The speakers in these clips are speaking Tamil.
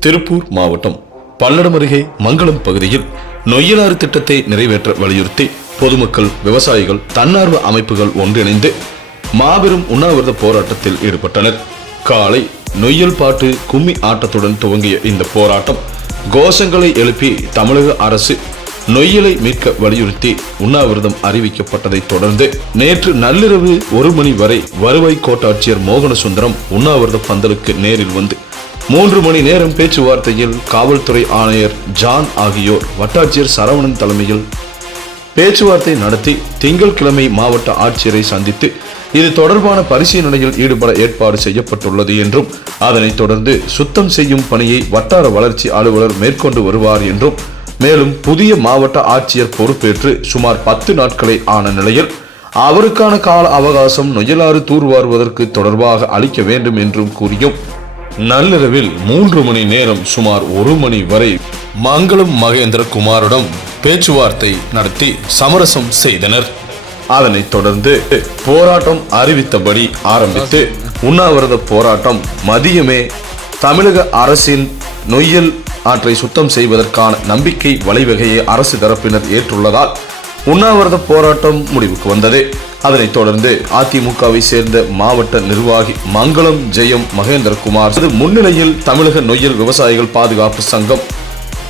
திருப்பூர் மாவட்டம் பல்லடம் அருகே மங்களம் பகுதியில் நொய்யலாறு திட்டத்தை நிறைவேற்ற வலியுறுத்தி பொதுமக்கள் விவசாயிகள் தன்னார்வ அமைப்புகள் ஒன்றிணைந்து மாபெரும் உண்ணாவிரத போராட்டத்தில் ஈடுபட்டனர். காலை நொய்யல் பாட்டு கும்மி ஆட்டத்துடன் துவங்கிய இந்த போராட்டம் கோஷங்களை எழுப்பி தமிழக அரசு நொய்யலை மீட்க வலியுறுத்தி உண்ணாவிரதம் அறிவிக்கப்பட்டதைத் தொடர்ந்து நேற்று நள்ளிரவு ஒரு மணி வரை வருவாய் கோட்டாட்சியர் மோகனசுந்தரம் உண்ணாவிரத பந்தலுக்கு நேரில் வந்து மூன்று மணி நேரம் பேச்சுவார்த்தையில் காவல்துறை ஆணையர் ஜான் ஆகியோர் வட்டாட்சியர் சரவணன் தலைமையில் பேச்சுவார்த்தை நடத்தி திங்கட்கிழமை மாவட்ட ஆட்சியரை சந்தித்து இது தொடர்பான பரிசீலனையில் ஈடுபட ஏற்பாடு செய்யப்பட்டுள்ளது என்றும் அதனைத் தொடர்ந்து சுத்தம் செய்யும் பணியை வட்டார வளர்ச்சி அலுவலர் மேற்கொண்டு வருவார் என்றும் மேலும் புதிய மாவட்ட ஆட்சியர் பொறுப்பேற்று சுமார் பத்து நாட்களை ஆன நிலையில் அவருக்கான கால அவகாசம் நொயலாறு தூர்வாருவதற்கு தொடர்பாக அளிக்க வேண்டும் என்றும் கூறியும் நள்ளிரவில் மூன்று மணி நேரம் சுமார் ஒரு மணி வரை மங்களம் மகேந்திரகுமாரிடம் பேச்சுவார்த்தை நடத்தி சமரசம் செய்தனர். அதனைத் தொடர்ந்து போராட்டம் அறிவித்தபடி ஆரம்பித்து உண்ணாவிரத போராட்டம் மதியமே தமிழக அரசின் நொய்யல் ஆற்றை சுத்தம் செய்வதற்கான நம்பிக்கை வழிவகையை அரசு தரப்பினர் ஏற்றுள்ளதால் உண்ணாவிரத போராட்டம் முடிவுக்கு வந்தது. அதனைத் தொடர்ந்து அதிமுகவை சேர்ந்த மாவட்ட நிர்வாகி மங்களம் ஜெயம் மகேந்திரகுமார் முன்னிலையில் தமிழக நொய்யல் விவசாயிகள் பாதுகாப்பு சங்கம்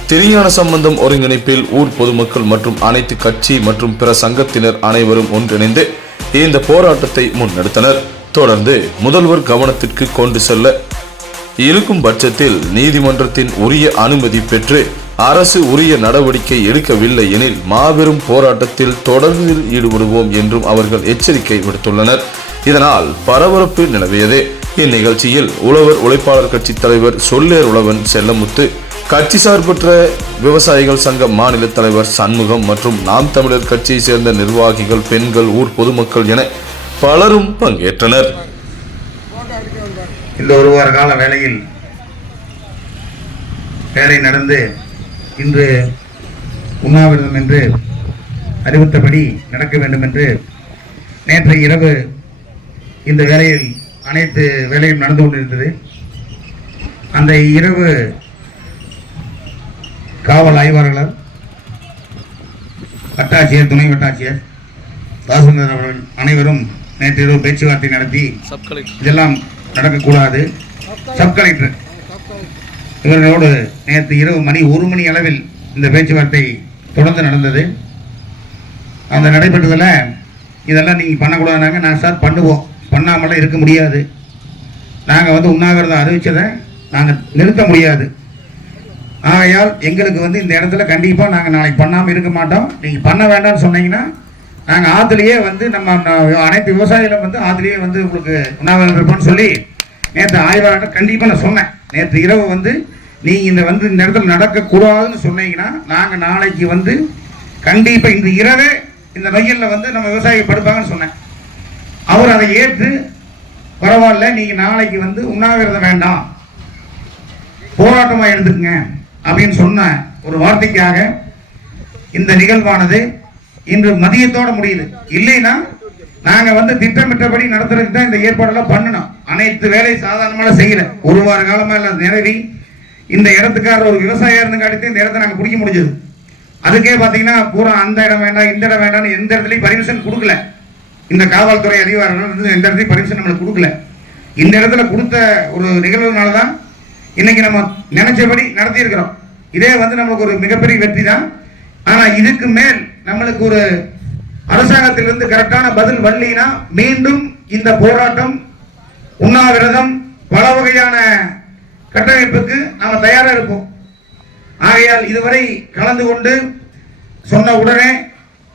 திரியான சம்பந்தம் ஒருங்கிணைப்பில் ஊர் பொதுமக்கள் மற்றும் அனைத்து கட்சி மற்றும் பிற சங்கத்தினர் அனைவரும் ஒன்றிணைந்து இந்த போராட்டத்தை முன்னெடுத்தனர். தொடர்ந்து முதல்வர் கவனத்திற்கு கொண்டு செல்ல இருக்கும் பட்சத்தில் நீதிமன்றத்தின் உரிய அனுமதி பெற்று அரசு உரிய நடவடிக்கை எடுக்கவில்லை எனில் மாபெரும் போராட்டத்தில் தொடர்ந்து ஈடுபடுவோம் என்றும் அவர்கள் எச்சரிக்கை விடுத்துள்ளனர். இதனால் பரபரப்பு நிலவியது. இந்நிகழ்ச்சியில் உழவர் உழைப்பாளர் கட்சி தலைவர் சொல்லேர் உழவன் செல்லமுத்து கட்சி சார்பற்ற விவசாயிகள் சங்க மாநில தலைவர் சண்முகம் மற்றும் நாம் தமிழர் கட்சியை சேர்ந்த நிர்வாகிகள் பெண்கள் ஊர் பொதுமக்கள் என பலரும் பங்கேற்றனர். இந்த ஒரு வார கால வேளையில் வேலை நடந்து இன்று உண்ணாவிரதம் என்று அறிவித்தபடி நடக்க வேண்டும் என்று நேற்று இரவு இந்த வேலையில் அனைத்து வேலையும் நடந்து கொண்டிருந்தது. அந்த இரவு காவல் ஆய்வாளர் வட்டாட்சியர் துணை வட்டாட்சியர் தாசில்தார் அவர்கள் அனைவரும் நேற்று இரவு பேச்சுவார்த்தை நடத்தி இதெல்லாம் நடக்கக்கூடாது. சப் கலெக்டர் இவர்களோடு நேற்று இரவு மணி ஒரு மணி அளவில் இந்த பேச்சுவார்த்தை தொடர்ந்து நடந்தது. அந்த நடைபெற்றதில் இதெல்லாம் நீங்கள் பண்ணக்கூடாதுனாங்க. நான் சார் பண்ணுவோம். பண்ணாமலாம் இருக்க முடியாது. நாங்கள் வந்து உண்ணாவிரதம் அறிவித்ததை நாங்கள் நிறுத்த முடியாது. ஆகையால் எங்களுக்கு வந்து இந்த இடத்துல கண்டிப்பாக நாங்கள் நாளைக்கு பண்ணாமல் இருக்க மாட்டோம். நீங்கள் பண்ண வேண்டாம்னு சொன்னீங்கன்னா நாங்கள் ஆற்றுலேயே வந்து நம்ம அனைத்து விவசாயிகளும் வந்து ஆற்றுலேயே வந்து உங்களுக்கு உண்ணாவிரதம் இருப்போம்னு சொல்லி நேற்று ஆய்வாளர்கிட்ட கண்டிப்பாக நான் சொன்னேன். நேற்று இரவு வந்து நீங்கள் இந்த வந்து இந்த இடத்துல நடக்கக்கூடாதுன்னு சொன்னீங்கன்னா நாங்கள் நாளைக்கு வந்து கண்டிப்பாக இந்த இரவே இந்த நொய்யலில் வந்து நம்ம விவசாயி படுப்பாங்கன்னு சொன்னேன். அவர் அதை ஏற்று பரவாயில்ல நீங்கள் நாளைக்கு வந்து உண்ணாவிரதம் வேண்டாம். போராட்டமாக எடுத்துக்கங்க. அப்படின்னு சொன்ன ஒரு வார்த்தைக்காக இந்த நிகழ்வானது இன்று மதியத்தோடு முடியுது. இல்லைன்னா நாங்க வந்து திட்டமிட்டபடி நடத்துறதுக்கு தான் இந்த ஏற்பாடெல்லாம் பண்ணணும். அனைத்து வேலை சாதாரணமாக செய்யல. ஒரு வார காலமா இல்ல நிறைவி. இந்த இடத்துக்கார ஒரு விவசாயியா இருந்து இந்த இடத்த நாங்க பிடிக்க முடிஞ்சது. அதுக்கே பாத்தீங்கன்னா பூரா அந்த இடம் வேண்டாம் இந்த இடம் வேண்டாம்னு எந்த இடத்துலயும் பர்மிஷன் கொடுக்கல. இந்த காவல்துறை அதிகாரிகள் வந்து எந்த இடத்துலையும் பர்மிஷன் நம்மளுக்கு கொடுக்கல. இந்த இடத்துல கொடுத்த ஒரு நிகழ்வுனால தான் இன்னைக்கு நம்ம நினைச்சபடி நடத்தி இருக்கிறோம் இதே வந்து நம்மளுக்கு ஒரு மிகப்பெரிய வெற்றி தான் ஆனா இதுக்கு மேல் நம்மளுக்கு ஒரு அரசாங்கத்திலிருந்து கரெக்டான பதில் வரலைன்னா மீண்டும் இந்த போராட்டம் உண்ணாவிரதம் பல வகையான கட்டமைப்புக்கு நாம தயாரா இருப்போம். ஆகையால் இதுவரை கலந்து கொண்டு சொன்ன உடனே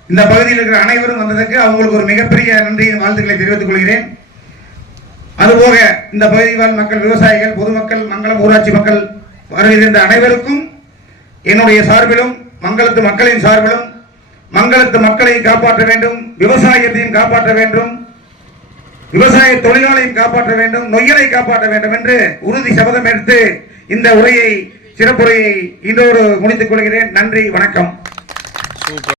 இந்த பகுதியில் இருக்கிற அனைவரும் வந்ததற்கு அவங்களுக்கு ஒரு மிகப்பெரிய நன்றி வாழ்த்துக்களை தெரிவித்துக் கொள்கிறேன். அதுபோக இந்த பகுதி வாழ் மக்கள் விவசாயிகள் பொதுமக்கள் மங்களம் ஊராட்சி மக்கள் வருகின்ற அனைவருக்கும் என்னுடைய சார்பிலும் மங்களத்து மக்களின் சார்பிலும் மங்களத்து மக்களை காப்பாற்ற வேண்டும் விவசாயத்தையும் காப்பாற்ற வேண்டும் விவசாய தொழிலாளையும் காப்பாற்ற வேண்டும் நொய்யலை காப்பாற்ற வேண்டும் என்று உறுதி சபதம் எடுத்து இந்த உரையை சிறப்புரையை இன்றோடு முடித்துக் கொள்கிறேன். நன்றி வணக்கம்.